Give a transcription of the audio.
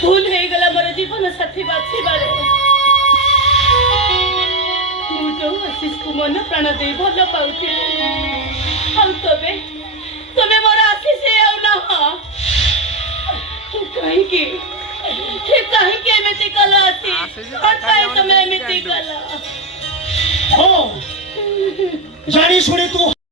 भूल हो गला मोर जीवन साथी बाछिबारे मु जो आशीष को मन प्राण दे भल पाउथिली तबे तबे मोर आशीष आउ ना कहीं की एमती कला आशीष तमें एमती कला जानी शुणी तू